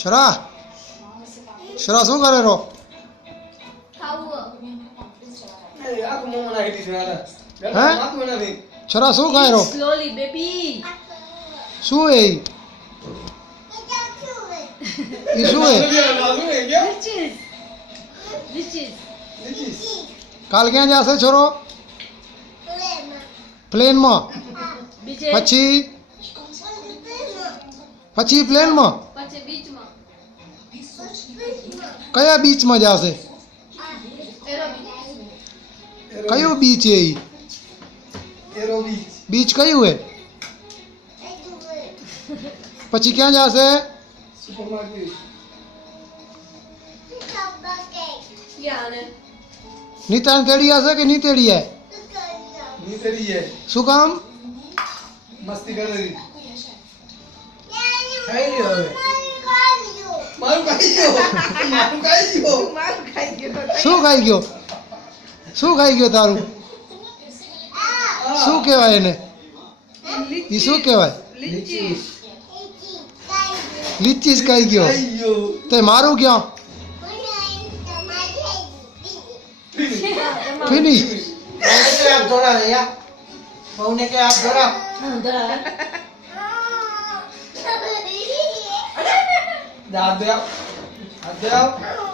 શરા શરા શું કરે રો હે શરા શું ખાય રો સ્લોલી બેબી શું એ શું એ કાલ ક્યાં જશે છોરો પ્લેનમાં પછી પછી પ્લેનમાં પછી બીચમાં કયા બીચમાં જશે કયું બીચ એ બીચ કયું હે પછી ક્યાં જશે નીતાન તેડી હશે કે નહીં તેડી હે શું કામ મસ્તી કરે ખાઈ લ્યો હવે મારું ખાઈ ગયો શું ખાઈ ગયો શું ખાઈ ગયો તારું શું કહેવાય એને એ શું કહેવાય લીચીસ ખાઈ ગયો તે મારું ક્યાં ફિનિશ आप थोड़ा या पौने के आप थोड़ा दाद दे आओ